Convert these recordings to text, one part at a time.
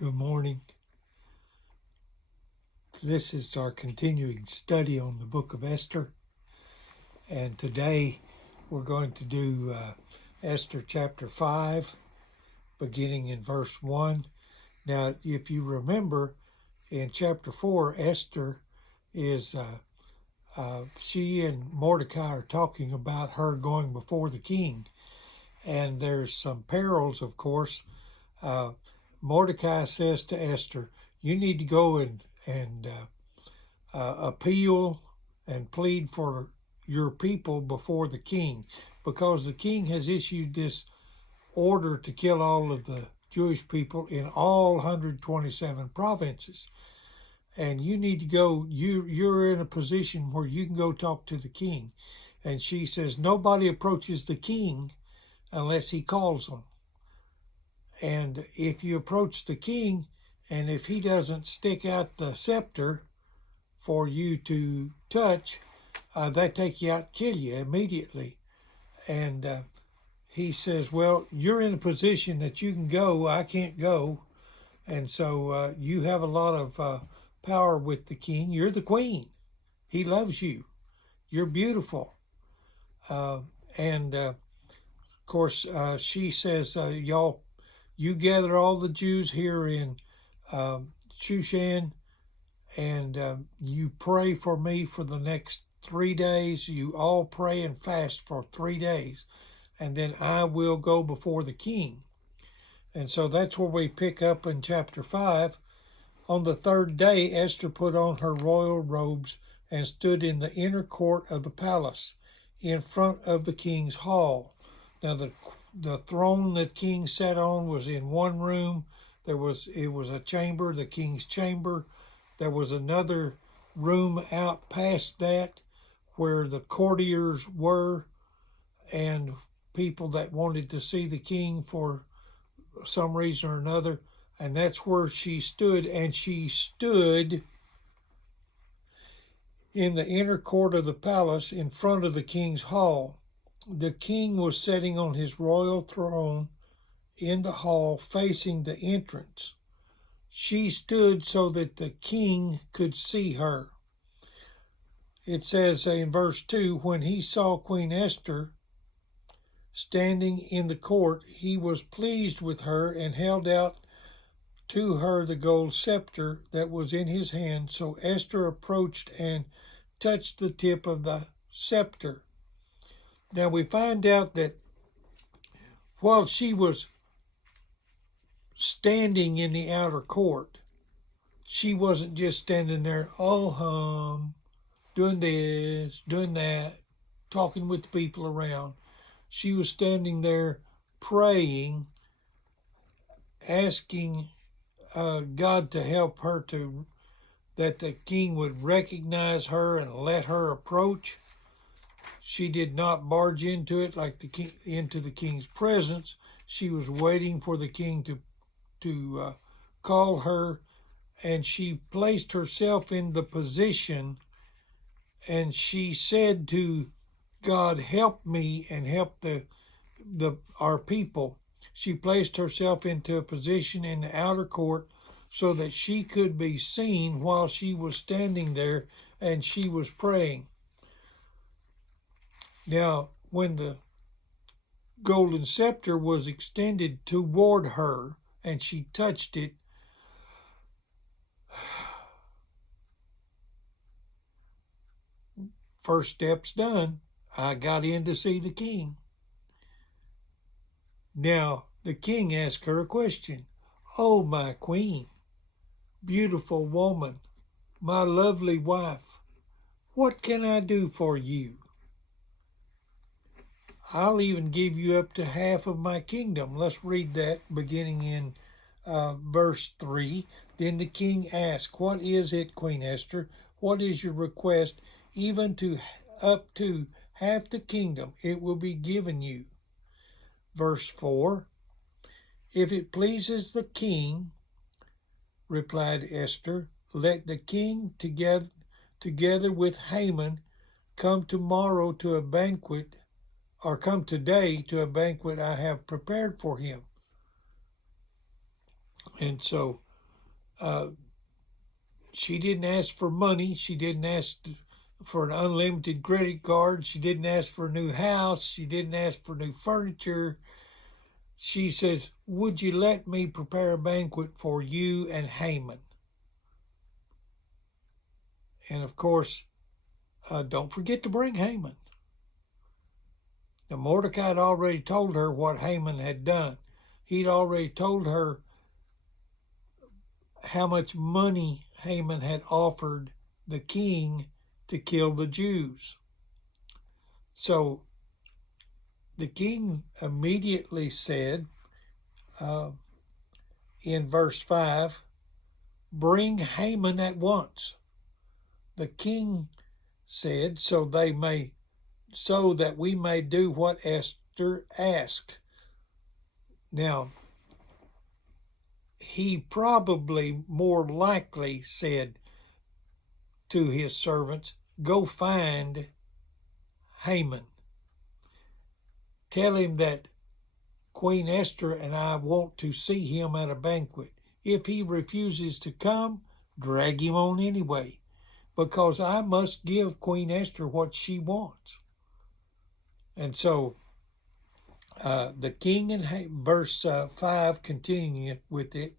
Good morning. This is our continuing study on the book of Esther. And today we're going to do Esther chapter 5, beginning in verse 1. Now, if you remember, in chapter 4, Esther is, she and Mordecai are talking about her going before the king. And there's some perils, of course. Mordecai says to Esther, you need to go and appeal and plead for your people before the king, because the king has issued this order to kill all of the Jewish people in all 127 provinces. And you need to go, you're in a position where you can go talk to the king. And she says, nobody approaches the king unless he calls them. And if you approach the king, and if he doesn't stick out the scepter for you to touch, they take you out, kill you immediately. And he says, well, you're in a position that you can go, I can't go. And so you have a lot of power with the king. You're the queen. He loves you. You're beautiful. And of course, she says, you gather all the Jews here in Shushan, and you pray for me for the next 3 days. You all pray and fast for 3 days, and then I will go before the king. And so that's where we pick up in chapter 5. On the 3rd day, Esther put on her royal robes and stood in the inner court of the palace in front of the king's hall. Now the throne that king sat on was in one room. It was a chamber, the king's chamber. There was another room out past that where the courtiers were and people that wanted to see the king for some reason or another. And that's where she stood. And she stood in the inner court of the palace in front of the king's hall. The king was sitting on his royal throne in the hall facing the entrance. She stood so that the king could see her. It says in verse 2, when he saw Queen Esther standing in the court, he was pleased with her and held out to her the gold scepter that was in his hand. So Esther approached and touched the tip of the scepter. Now we find out that while she was standing in the outer court, she wasn't just standing there, doing this, doing that, talking with the people around. She was standing there praying, asking God to help her, that the king would recognize her and let her approach. She did not barge into it like into the king's presence. She was waiting for the king to call her, and she placed herself in the position, and she said to God, help me and help our people. She placed herself into a position in the outer court so that she could be seen while she was standing there and she was praying. Now, when the golden scepter was extended toward her and she touched it, first step's done. I got in to see the king. Now, the king asked her a question. Oh, my queen, beautiful woman, my lovely wife, what can I do for you? I'll even give you up to half of my kingdom. Let's read that beginning in verse 3. Then the king asked, what is it, Queen Esther? What is your request? Even to up to half the kingdom, it will be given you. Verse 4. If it pleases the king, replied Esther, let the king together with Haman come tomorrow to a banquet, or come today to a banquet I have prepared for him. And so Uh, she didn't ask for money. She didn't ask for an unlimited credit card. She didn't ask for a new house. She didn't ask for new furniture. She says, would you let me prepare a banquet for you and Haman? And of course, don't forget to bring Haman. Now, Mordecai had already told her what Haman had done. He'd already told her how much money Haman had offered the king to kill the Jews. So the king immediately said in verse 5, bring Haman at once. The king said, so that we may do what Esther asked. Now, he probably more likely said to his servants, go find Haman. Tell him that Queen Esther and I want to see him at a banquet. If he refuses to come, drag him on anyway, because I must give Queen Esther what she wants. And so the king and verse 5, continuing with it.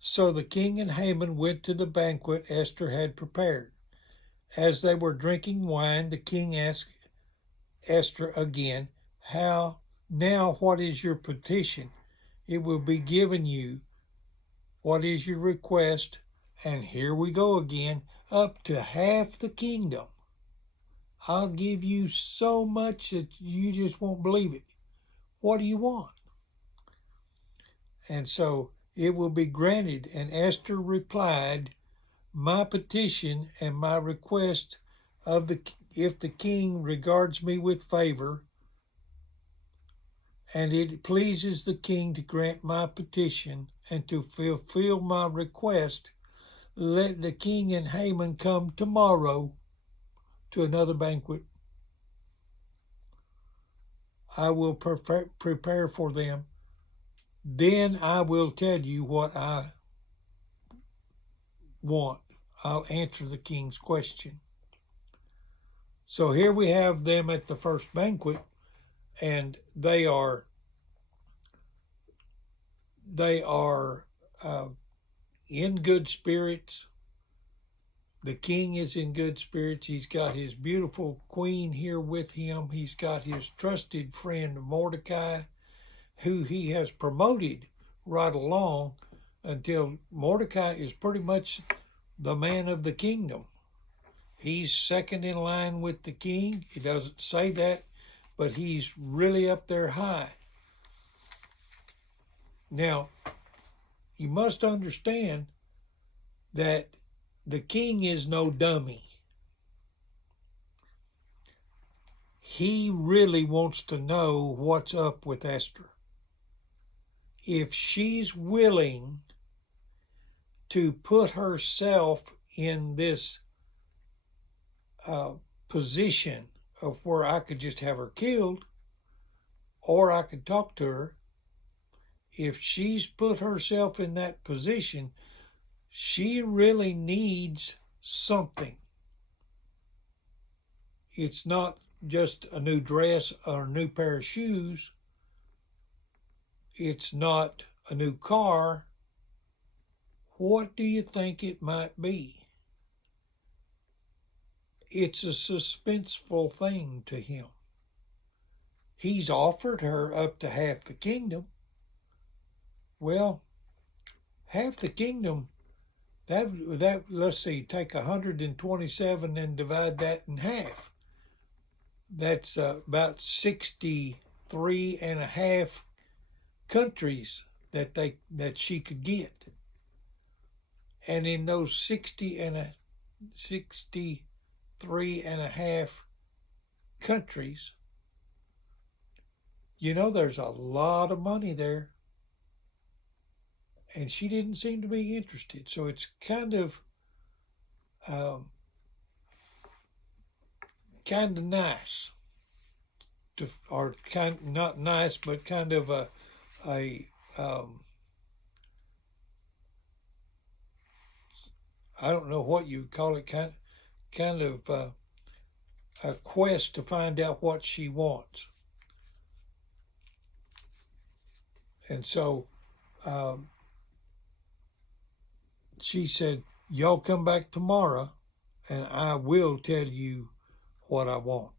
So the king and Haman went to the banquet Esther had prepared. As they were drinking wine, the king asked Esther again, what is your petition? It will be given you. What is your request? And here we go again, up to half the kingdom. I'll give you so much that you just won't believe it. What do you want? And so it will be granted. And Esther replied, my petition and my request if the king regards me with favor, and it pleases the king to grant my petition and to fulfill my request, let the king and Haman come tomorrow to another banquet. I will prepare for them. Then I will tell you what I want. I'll answer the king's question. So here we have them at the first banquet, and they are in good spirits. The king is in good spirits. He's got his beautiful queen here with him. He's got his trusted friend Mordecai, who he has promoted right along until Mordecai is pretty much the man of the kingdom. He's second in line with the king. He doesn't say that, but he's really up there high. Now, you must understand that the king is no dummy. He really wants to know what's up with Esther. If she's willing to put herself in this position of where I could just have her killed, or I could talk to her, if she's put herself in that position, she really needs something. It's not just a new dress or a new pair of shoes. It's not a new car. What do you think it might be? It's a suspenseful thing to him. He's offered her up to half the kingdom. Well, half the kingdom, that let's see, take 127 and divide that in half. That's about 63 and a half countries that she could get. And in those 63 and a half countries, there's a lot of money there. And she didn't seem to be interested. So it's kind of nice, or not nice, but kind of a I don't know what you call it, kind of a quest to find out what she wants. And so she said, y'all come back tomorrow and I will tell you what I want.